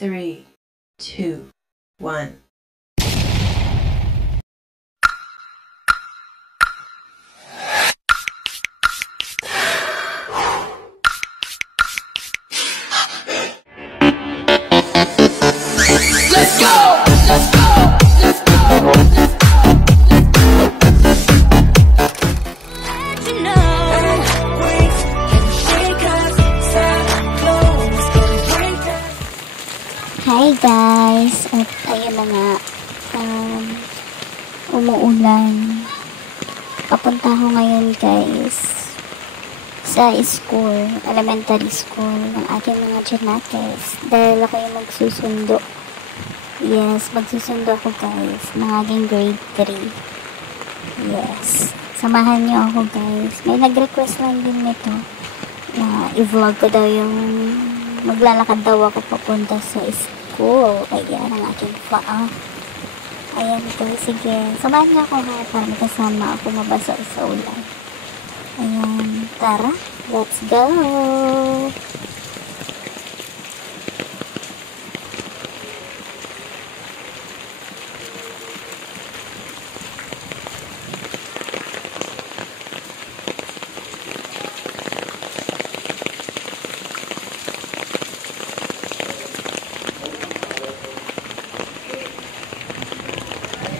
3, 2, 1. Let's go! Let's go! Let's go! Let you know we can shake us, stop, close, and break us. Hi guys! At ayun na nga, umuulan. Papunta ako ngayon guys sa school, elementary school ng aking mga chinates dahil ako yung magsusundo. Yes, magsusundo ako guys ng aking grade 3. Yes, samahan niyo ako guys. May nag-request lang din nito na i-vlog ko daw yung maglalakad daw ako papunta sa school. Ayan ang aking paa. Ayan guys, sige, samahan niyo ako ha para makasama ako mabasa sa ulan. Ayan, tara, let's go!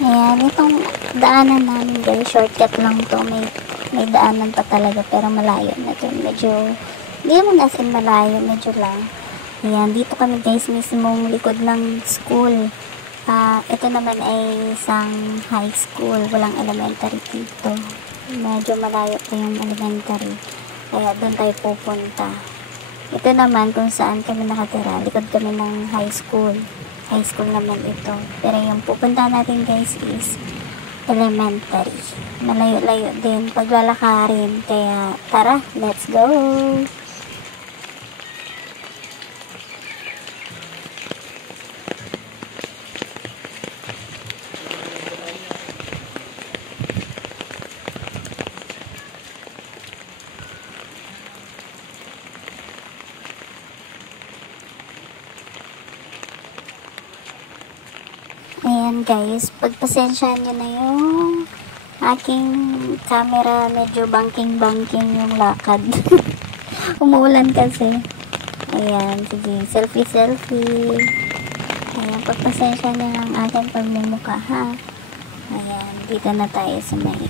Ayan, itong daanan namin guys, shortcut lang to, may daanan pa talaga pero malayo na to, medyo hindi naman as in malayo, medyo lang. Ayan, dito kami guys mismong likod ng school. Ito naman ay isang high school, walang elementary dito, medyo malayo pa yung elementary, kaya doon tayo pupunta. Ito naman kung saan kami nakatira, likod kami ng high school naman ito, pero yung pupunta natin guys is elementary, malayo-layo din paglalakarin, kaya tara, let's go! Ayan guys, pagpasensyahan nyo na yung aking camera, medyo banking yung lakad. Umuulan kasi. Ayan, sige, selfie. Ayan, pagpasensyahan nyo ng aking pagmumuka ha. Ayan, dito na tayo sa may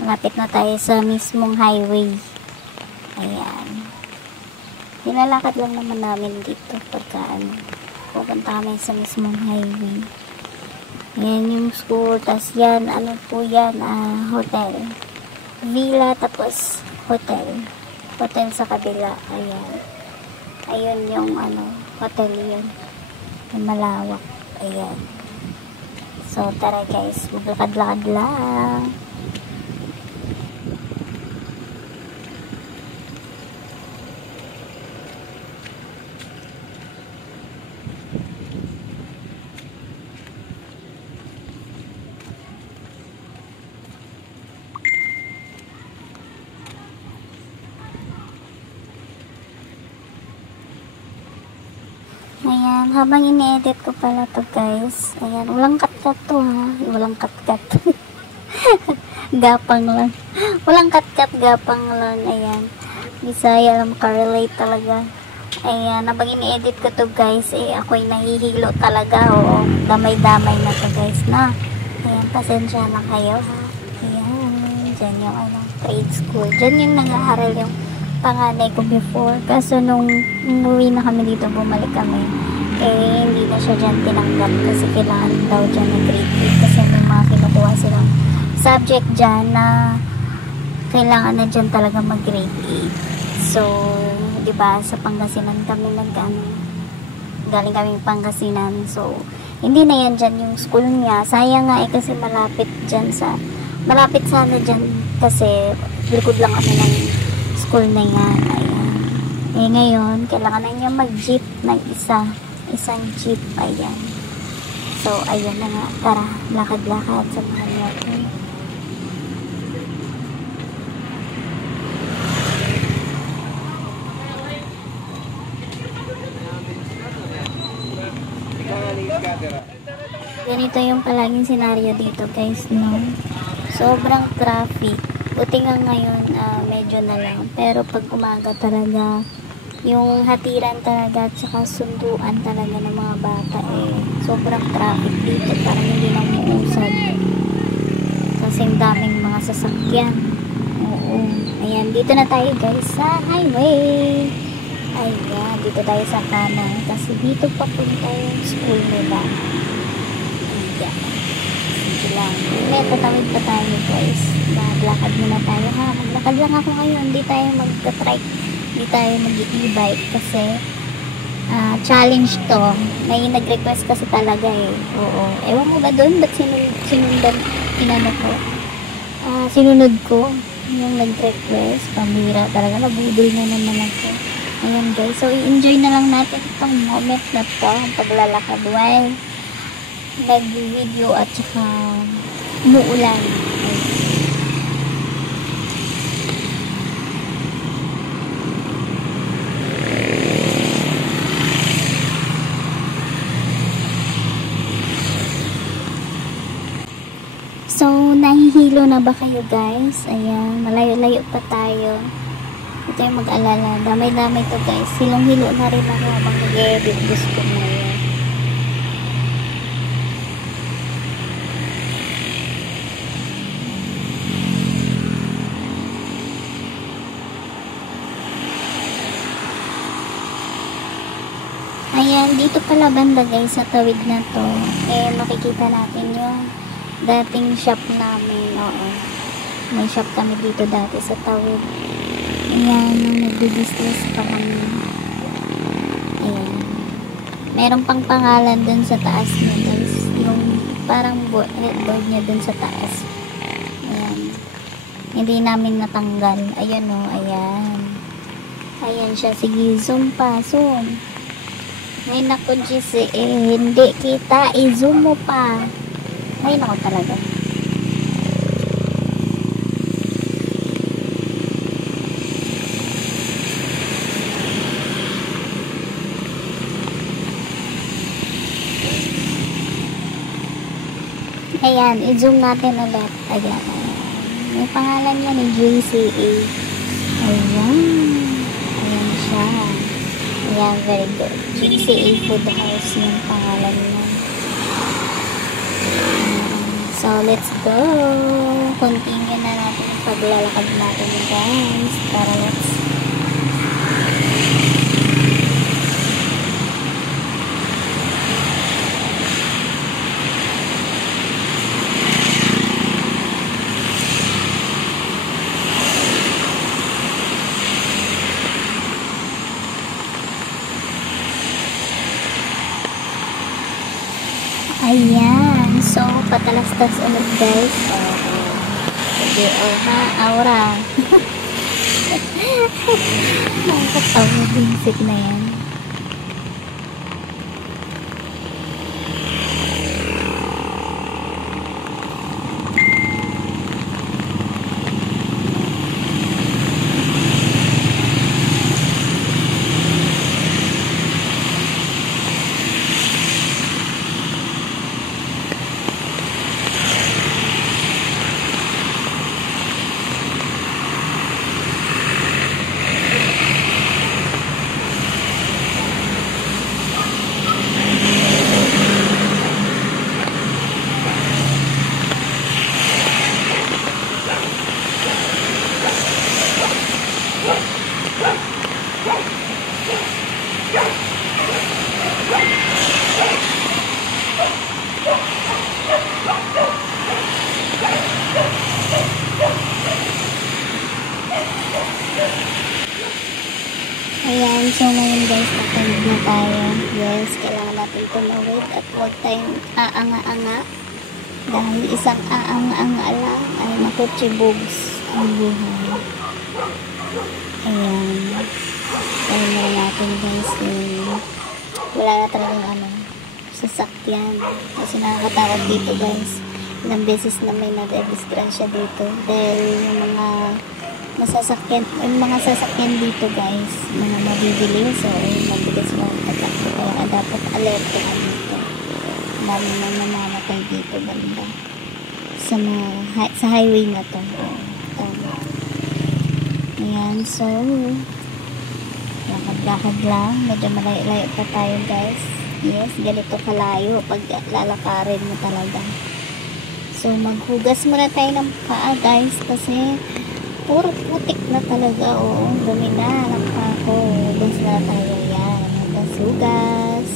malapit na tayo sa mismong highway. Ayan, nilalakad lang naman namin dito pagka pupunta kami sa mismong highway. Ayan yung school, tas yan, ano po yan, hotel, villa, tapos hotel sa kabila. Ayan, ayun yung hotel yun, yung malawak. Ayan, so tara guys, maglakad-lakad lang. Ayan, habang ini-edit ko pala to guys, ayan, walang cut-cut to ha, walang cut-cut. Gapang lang, walang cut-cut, gapang lang. Ayan, Bisaya lang, makarelate talaga. Ayan, habang ini-edit ko to guys, ako'y nahihilo talaga, o damay-damay na to guys na. Ayan, pasensya na kayo ha. Ayan, dyan yung trade school, dyan yung nag-aaral yung panganay ko before, kaso nung umuwi na kami dito, bumalik kami, hindi na siya dyan tinanggap kasi kailangan daw dyan na grade 8 kasi may mga kinukuha silang subject dyan na kailangan na dyan talaga mag grade 8. So, diba, sa Pangasinan kami galing kaming Pangasinan, so hindi na yan dyan yung school niya. Sayang nga kasi malapit sana dyan kasi likod lang kami ng school na yan. Ayan, ngayon kailangan na niya mag-jeep ng isang jeep. Ayan, so ayun na nga, tara, lakad-lakad sa mga natin. ganito yung palaging senaryo dito guys, no? Sobrang traffic. Buti nga ngayon, medyo na lang. Pero pag umaga talaga, yung hatiran talaga at saka sunduan talaga ng mga bata sobrang traffic dito, parang hindi na umuusad kasi daming mga sasakyan. Oo, ayan, dito na tayo guys sa highway. Ayan, dito tayo sa kanan kasi dito papunta yung school nila. Ayan, sige lang, may tatawid pa tayo guys, maglakad muna tayo ha. Maglakad lang ako ngayon, hindi tayo magta-trike, hindi tayo mag-e-bike kasi challenge to. May nag-request kasi talaga oo, ewan mo ba doon ba't sinundan sinunod ko yung nag-request. Pamira talaga, nabudol na naman ako. Ayan guys, so i-enjoy na lang natin itong moment na to, ang paglalakad while nag-video at saka umuulan. So, nahihilo na ba kayo guys? Ayan, malayo-layo pa tayo. Huwag kayong mag-alala. Damay-damay to guys. Hilong-hilo na rin ako habang nag-edit. Gusto na yan. Ayan, dito pala banda guys sa tawid na to. Makikita natin yung dating shop namin. Oo. May shop kami dito dati sa tawid. Ayan, nag-business pa kami. Ayan. Meron pang pangalan dun sa taas niya guys. Yung parang board niya dun sa taas. Ayan. Hindi namin natanggal. Ayan o, ayan. Ayan siya. Sige, zoom pa, zoom. May naku, Jesse, hindi kita. I-zoom mo pa. Ay, naku talaga. Ayan, i-zoom natin ulit. Ayan. May pangalan yan ni JCA. Ayan. Ayan siya. Ayan, very good. JCA Food House yung pangalan niya. So, let's go. Continue na natin yung paglalakad natin guys. Tara, let's. Ayan. So, patalastas ulit guys. Sige, ha, aura. Nakakatawa din sip na yan. Ayan, so ngayon guys, natulog na tayo. Yes, kailangan natin tumawid at huwag tayong aanga-anga. Dahil isang aanga-anga lang ay makutsibugs ang buhay. Ayan. Kaya na natin guys, wala na talagang sasakyan. Kasi nakakatawag dito guys. Ilang beses na may nadedisgrasya dito. Dahil yung mga sasakyan dito guys, mga mabibili, so mabilis mo tatakbo, kaya dapat alert ka dito. Dami nang namamatay dito banda. Sa highway na to. Tama. Ayan, so lakad-lakad lang. Medyo malayo-layo pa tayo guys. Yes, ganito kalayo pag lalakarin mo talaga. So maghugas muna tayo ng paa guys kasi puro putik na talaga. Oo, dumi na ng paa ko. Hugas na tayo yan. Hugas.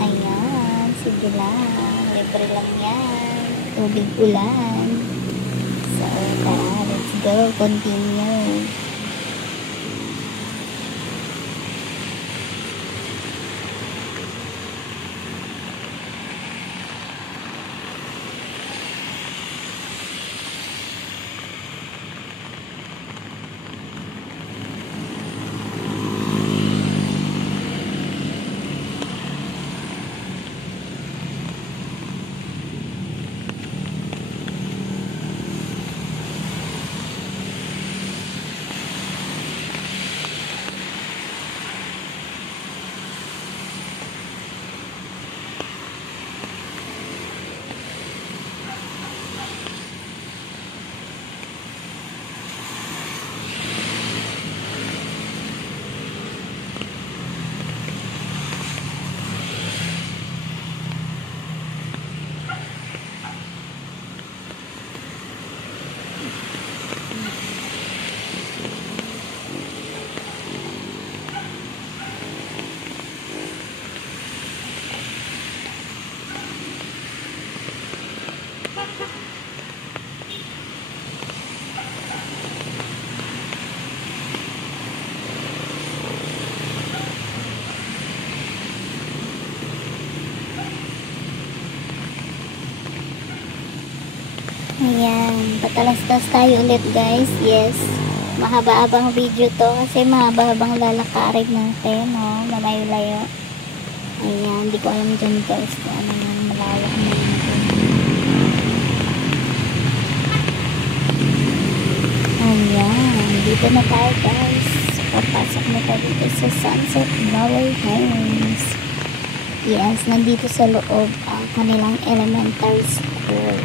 Ayan, sige lang. Libre lang yan. Tubig ulan. So tara, let's go. Continue. Ayan, patalas-tas tayo ulit guys. Yes, mahaba-habang video to kasi mahaba-habang lalakarin natin, oh, malayo-layo. Ayan, di ko alam dyan guys kung ano yung malawak na natin. Ayan, dito na tayo guys. Papasok na tayo dito sa Sunset Valley Homes. Yes, nandito sa loob ang kanilang elementary school.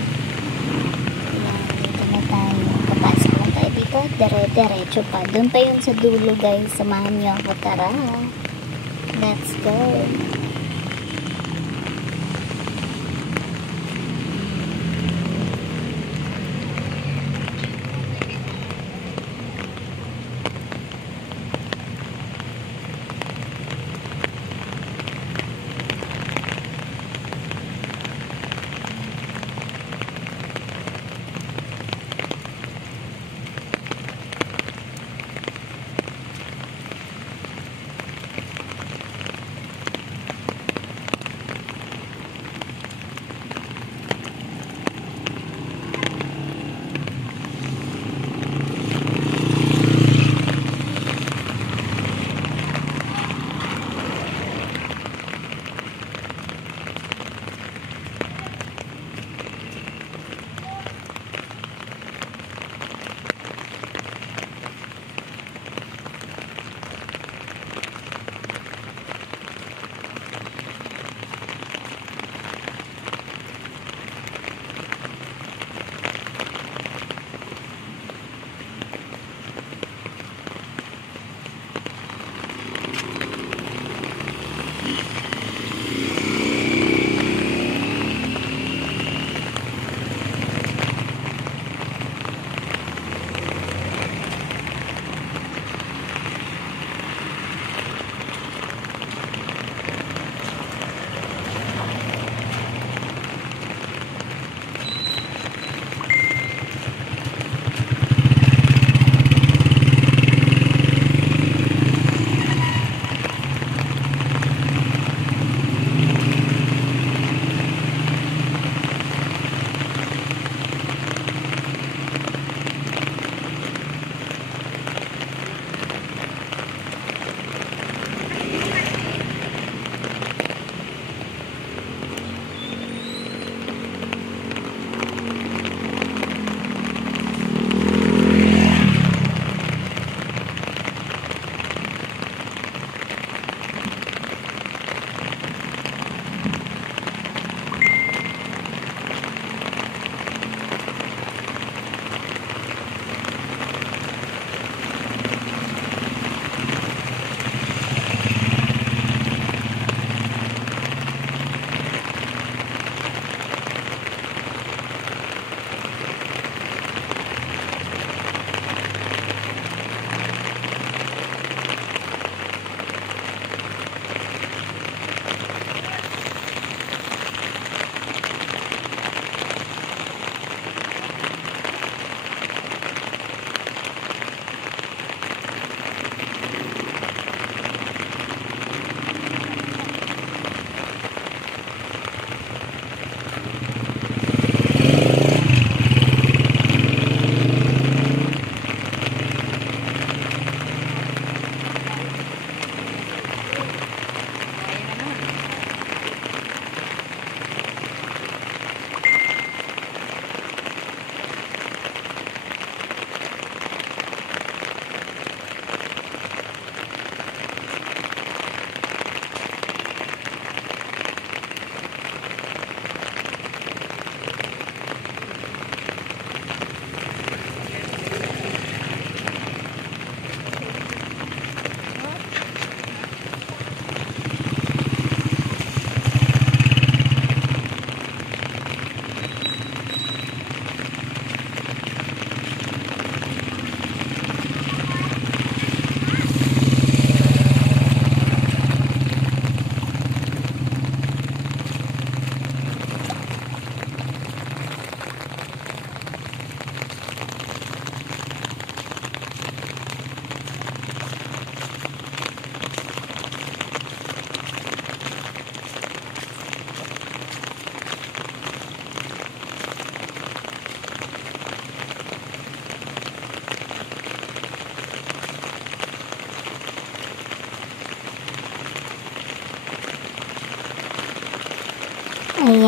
Papasok lang tayo dito. Dire-diretso pa. Doon pa yun sa dulo guys. Samahan niyo ako. Tara. Let's go.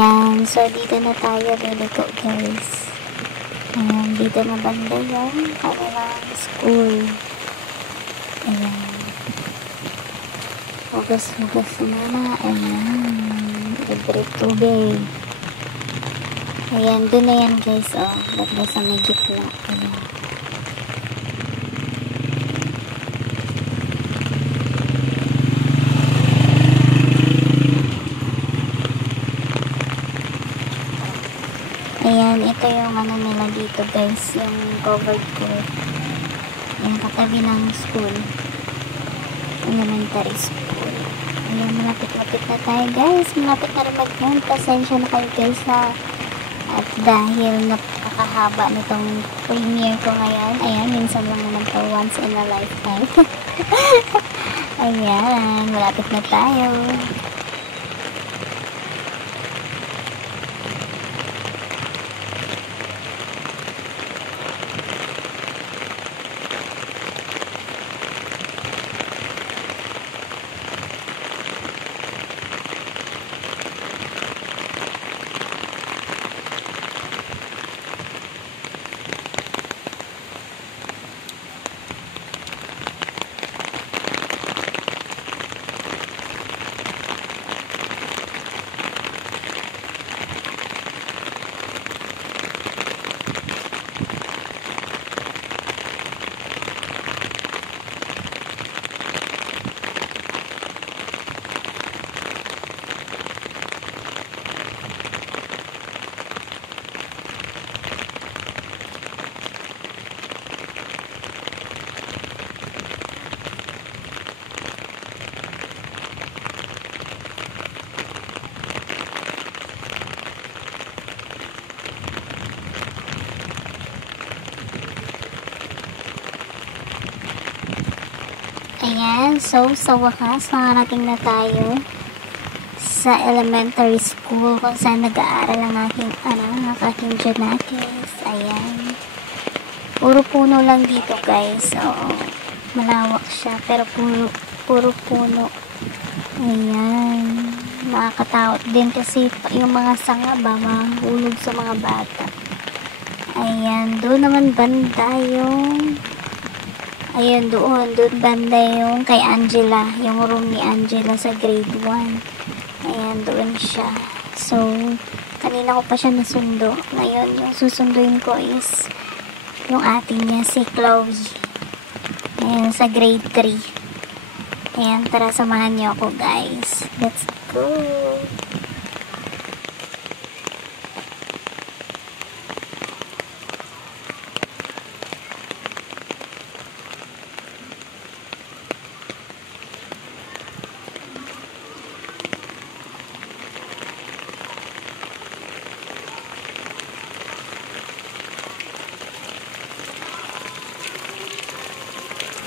Ayan, so dito na tayo liliko guys. Ayan, dito na banda yung kanilang school. Ayan. Hugas-hugas na. Ayan. Libre tubig. Ayan, doon na yan guys. Oh, banda sa may gitna. Ayan. Ayan, ito yung ano nila dito guys, yung covered court. Ayan, katabi ng school. Elementary school. Ayan, malapit-lapit na tayo guys. Malapit na rin mag-end. Pasensya na kayo guys ha. At dahil napakahaba nitong premiere ko ngayon. Ayan, minsan lang naman to, once in a lifetime. Ayan, malapit na tayo. Ayan, so sa wakas, nakarating na tayo sa elementary school kung saan nag-aaral ang aking Janakis. Ayan. Puro puno lang dito guys. Oo. Malawak siya, pero puro puno. Ayan. Nakakatakot din kasi yung mga sanga ba, mahulog sa mga bata. Ayan, doon naman banda yung ayun, doon banda yung kay Angela, yung room ni Angela sa grade 1. Ayan, doon siya. So, kanina ko pa siya nasundo. Ngayon, yung susunduin ko is yung ate niya, si Chloe. Ayan, sa grade 3. Ayan, tara samahan niyo ako guys. Let's go!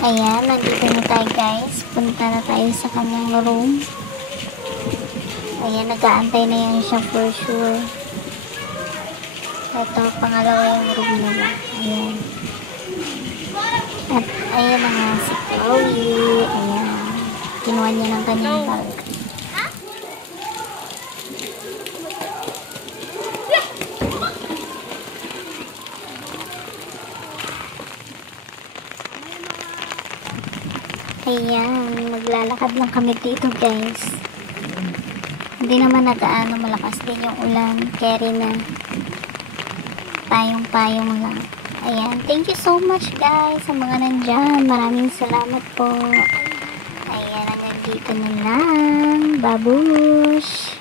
Ayan, nandito na tayo guys. Punta na tayo sa kanyang room. Ayan, nag-aantay na yan siya for sure. Ito, pangalawa yung room nila. Ayan. At ayan na nga si Chloe. Ayan. Kinuha niya ng kanyang bag. Ayan, maglalakad lang kami dito guys. Hindi naman nag-aano, malakas din yung ulan. Carry na. Payong-payong lang. Ayan, thank you so much guys sa mga nandyan. Maraming salamat po. Ayan, hanggang dito na lang. Babush!